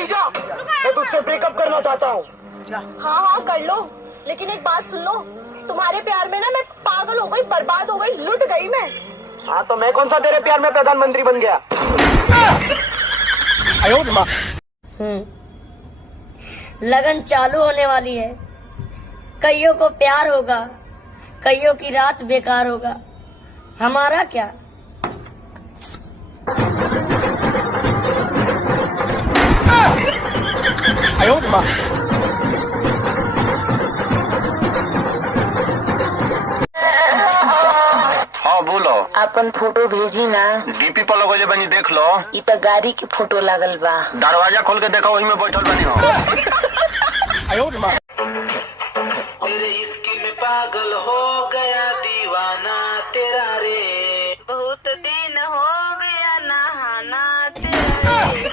Lisa, मैं तुझसे breakup करना चाहता हूँ। हाँ हाँ कर लो, लेकिन एक बात सुन लो, तुम्हारे प्यार में ना मैं पागल हो गई, बर्बाद हो गई, लुट गई मैं। हाँ तो मैं कौन सा तेरे प्यार में प्रधानमंत्री बन गया। लगन चालू होने वाली है, कईयों को प्यार होगा, कईयों की रात बेकार होगा, हमारा क्या। हाँ बोलो। अपन फोटो भेजी ना, डीपी पर लगोले बनी देख लो। इ पर गाड़ी की फोटो लागल बा। दरवाजा खोल के देखो, वही में बैठल बनी हो। तेरे इश्क में पागल हो गया दीवाना तेरा रे, बहुत दिन हो गया नहाना तेरा रे।